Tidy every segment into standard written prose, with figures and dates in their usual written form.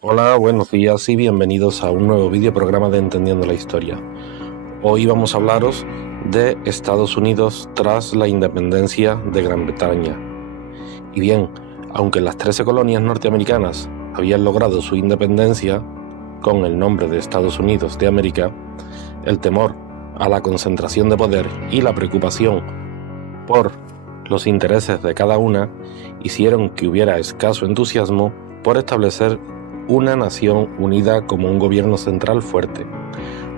Hola, buenos días y bienvenidos a un nuevo vídeo programa de Entendiendo la Historia. Hoy vamos a hablaros de Estados Unidos tras la independencia de Gran Bretaña. Y bien, aunque las 13 colonias norteamericanas habían logrado su independencia con el nombre de Estados Unidos de América, el temor a la concentración de poder y la preocupación por los intereses de cada una hicieron que hubiera escaso entusiasmo por establecer una nación unida como un gobierno central fuerte.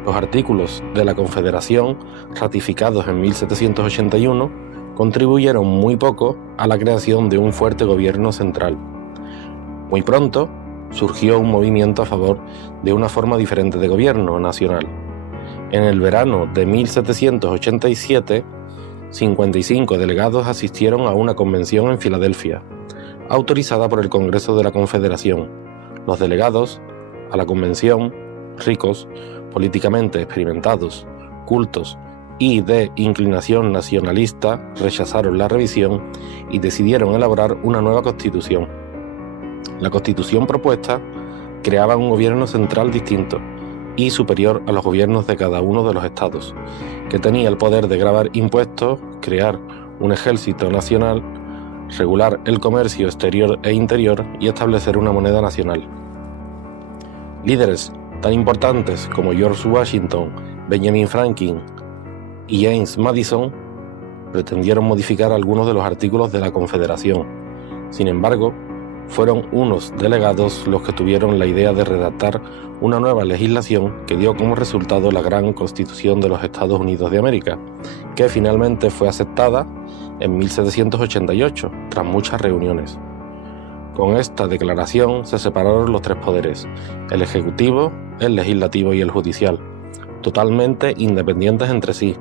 Los artículos de la Confederación, ratificados en 1781, contribuyeron muy poco a la creación de un fuerte gobierno central. Muy pronto surgió un movimiento a favor de una forma diferente de gobierno nacional. En el verano de 1787, 55 delegados asistieron a una convención en Filadelfia, autorizada por el Congreso de la Confederación. Los delegados a la convención, ricos, políticamente experimentados, cultos y de inclinación nacionalista, rechazaron la revisión y decidieron elaborar una nueva constitución. La constitución propuesta creaba un gobierno central distinto y superior a los gobiernos de cada uno de los estados, que tenía el poder de gravar impuestos, crear un ejército nacional, regular el comercio exterior e interior y establecer una moneda nacional. Líderes tan importantes como George Washington, Benjamin Franklin y James Madison pretendieron modificar algunos de los artículos de la Confederación. Sin embargo, fueron unos delegados los que tuvieron la idea de redactar una nueva legislación que dio como resultado la Gran Constitución de los Estados Unidos de América, que finalmente fue aceptada en 1788, tras muchas reuniones. Con esta declaración se separaron los tres poderes, el ejecutivo, el legislativo y el judicial, totalmente independientes entre sí.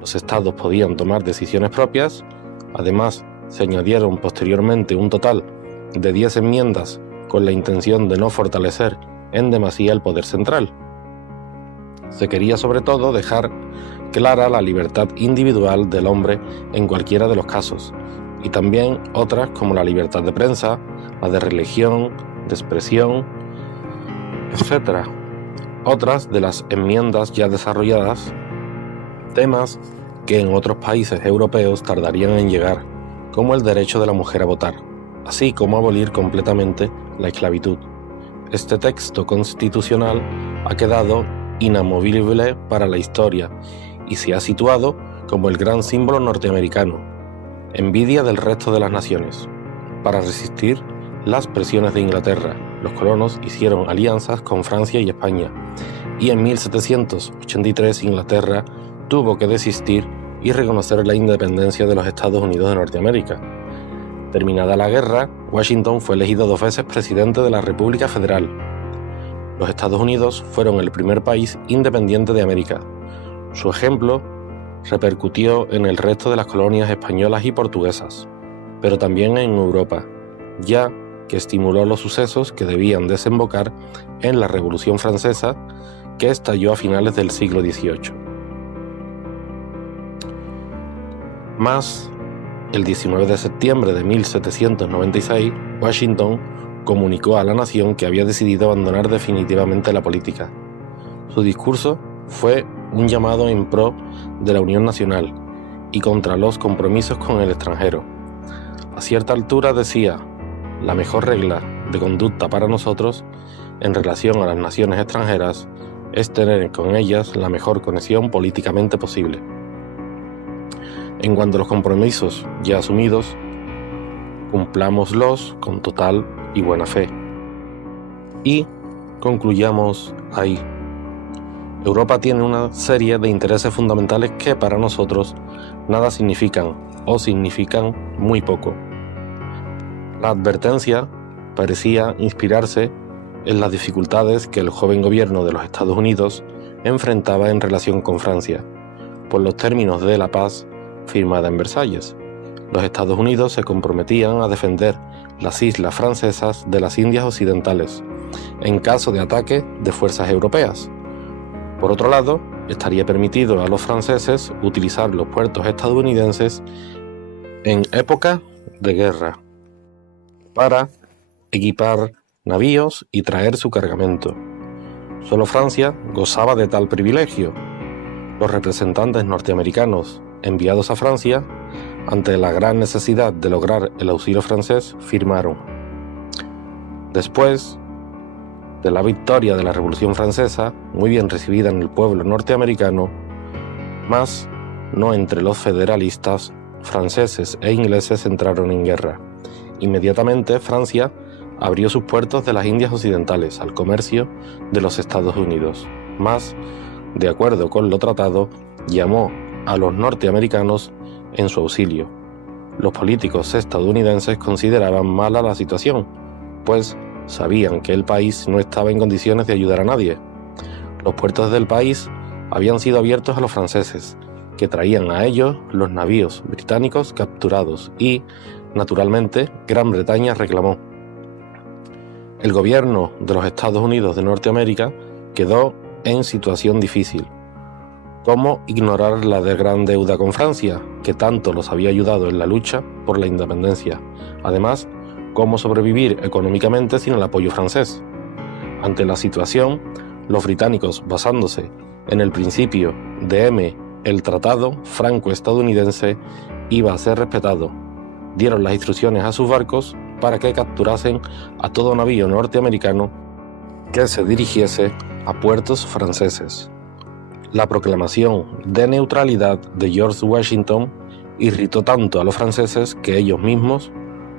Los estados podían tomar decisiones propias, además se añadieron posteriormente un total de 10 enmiendas con la intención de no fortalecer en demasía el poder central. Se quería sobre todo dejar clara la libertad individual del hombre en cualquiera de los casos, y también otras como la libertad de prensa, la de religión, de expresión, etc. Otras de las enmiendas ya desarrolladas, temas que en otros países europeos tardarían en llegar, como el derecho de la mujer a votar, así como abolir completamente la esclavitud. Este texto constitucional ha quedado inamovible para la historia y se ha situado como el gran símbolo norteamericano, envidia del resto de las naciones. Para resistir las presiones de Inglaterra, los colonos hicieron alianzas con Francia y España, y en 1783 Inglaterra tuvo que desistir y reconocer la independencia de los Estados Unidos de Norteamérica. Terminada la guerra, Washington fue elegido 2 veces presidente de la República Federal. Los Estados Unidos fueron el primer país independiente de América. Su ejemplo repercutió en el resto de las colonias españolas y portuguesas, pero también en Europa, ya que estimuló los sucesos que debían desembocar en la Revolución Francesa, que estalló a finales del siglo XVIII. El 19 de septiembre de 1796, Washington comunicó a la nación que había decidido abandonar definitivamente la política. Su discurso fue un llamado en pro de la unión nacional y contra los compromisos con el extranjero. A cierta altura decía: la mejor regla de conducta para nosotros en relación a las naciones extranjeras es tener con ellas la mejor conexión políticamente posible. En cuanto a los compromisos ya asumidos, cumplámoslos con total y buena fe. Y concluyamos ahí. Europa tiene una serie de intereses fundamentales que para nosotros nada significan o significan muy poco. La advertencia parecía inspirarse en las dificultades que el joven gobierno de los Estados Unidos enfrentaba en relación con Francia, por los términos de la paz firmada en Versalles. Los Estados Unidos se comprometían a defender las islas francesas de las Indias Occidentales en caso de ataque de fuerzas europeas. Por otro lado, estaría permitido a los franceses utilizar los puertos estadounidenses en época de guerra. para equipar navíos y traer su cargamento. Solo Francia gozaba de tal privilegio. Los representantes norteamericanos enviados a Francia, ante la gran necesidad de lograr el auxilio francés, firmaron. Después de la victoria de la Revolución Francesa, muy bien recibida en el pueblo norteamericano, mas no entre los federalistas, franceses e ingleses entraron en guerra. Inmediatamente Francia abrió sus puertos de las Indias Occidentales al comercio de los Estados Unidos, mas, de acuerdo con lo tratado, llamó a los norteamericanos en su auxilio. Los políticos estadounidenses consideraban mala la situación, pues sabían que el país no estaba en condiciones de ayudar a nadie. Los puertos del país habían sido abiertos a los franceses, que traían a ellos los navíos británicos capturados y, naturalmente, Gran Bretaña reclamó. El gobierno de los Estados Unidos de Norteamérica quedó en situación difícil. ¿Cómo ignorar la gran deuda con Francia, que tanto los había ayudado en la lucha por la independencia? Además, ¿cómo sobrevivir económicamente sin el apoyo francés? Ante la situación, los británicos, basándose en el principio de M, el tratado franco-estadounidense iba a ser respetado, dieron las instrucciones a sus barcos para que capturasen a todo navío norteamericano que se dirigiese a puertos franceses. La proclamación de neutralidad de George Washington irritó tanto a los franceses que ellos mismos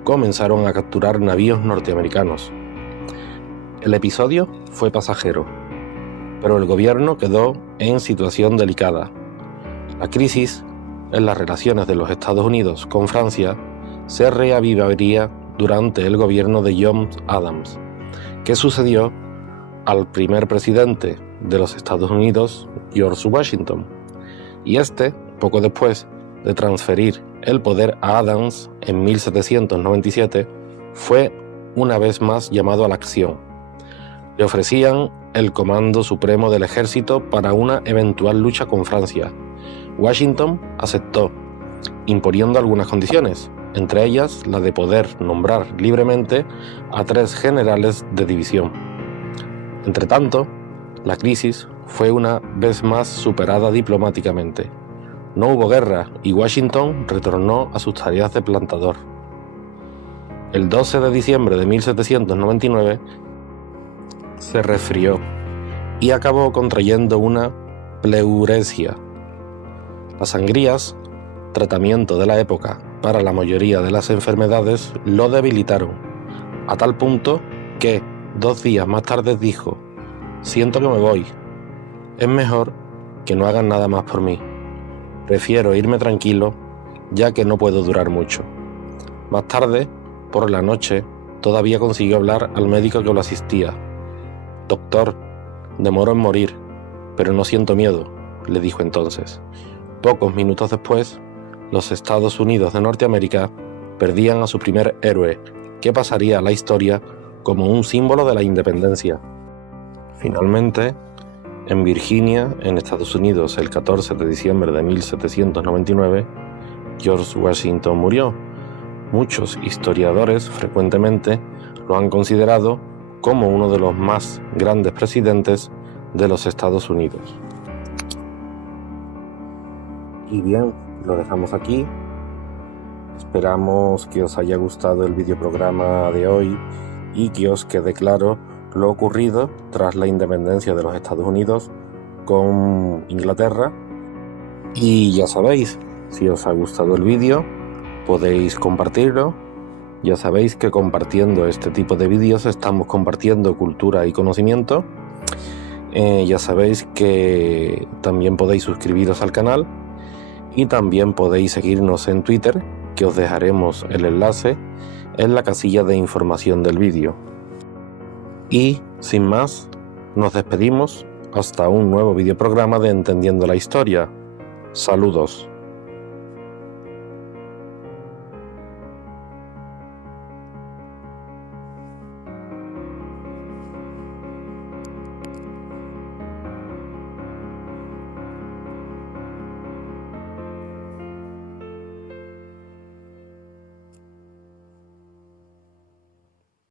comenzaron a capturar navíos norteamericanos. El episodio fue pasajero, pero el gobierno quedó en situación delicada. La crisis en las relaciones de los Estados Unidos con Francia se reavivaría durante el gobierno de John Adams, que sucedió al primer presidente de los Estados Unidos, George Washington, y poco después de transferir el poder a Adams en 1797, fue una vez más llamado a la acción. Le ofrecían el comando supremo del ejército para una eventual lucha con Francia. Washington aceptó, imponiendo algunas condiciones, entre ellas la de poder nombrar libremente a 3 generales de división. Entretanto, la crisis fue una vez más superada diplomáticamente. No hubo guerra y Washington retornó a sus tareas de plantador. El 12 de diciembre de 1799 se resfrió y acabó contrayendo una pleuresia. Las sangrías, tratamiento de la época para la mayoría de las enfermedades, lo debilitaron, a tal punto que 2 días más tarde dijo: «Siento que me voy. Es mejor que no hagan nada más por mí. Prefiero irme tranquilo, ya que no puedo durar mucho». Más tarde, por la noche, todavía consiguió hablar al médico que lo asistía. «Doctor, demoro en morir, pero no siento miedo», le dijo entonces. Pocos minutos después, los Estados Unidos de Norteamérica perdían a su primer héroe, que pasaría a la historia como un símbolo de la independencia. Finalmente, en Virginia, en Estados Unidos, el 14 de diciembre de 1799, George Washington murió. Muchos historiadores frecuentemente lo han considerado como uno de los más grandes presidentes de los Estados Unidos. Y bien, lo dejamos aquí. Esperamos que os haya gustado el videoprograma de hoy y que os quede claro lo ocurrido tras la independencia de los Estados Unidos con Inglaterra. Y ya sabéis, si os ha gustado el vídeo, podéis compartirlo. Ya sabéis que compartiendo este tipo de vídeos estamos compartiendo cultura y conocimiento. Ya sabéis que también podéis suscribiros al canal y también podéis seguirnos en Twitter, que os dejaremos el enlace en la casilla de información del vídeo. Y, sin más, nos despedimos hasta un nuevo videoprograma de Entendiendo la Historia. Saludos.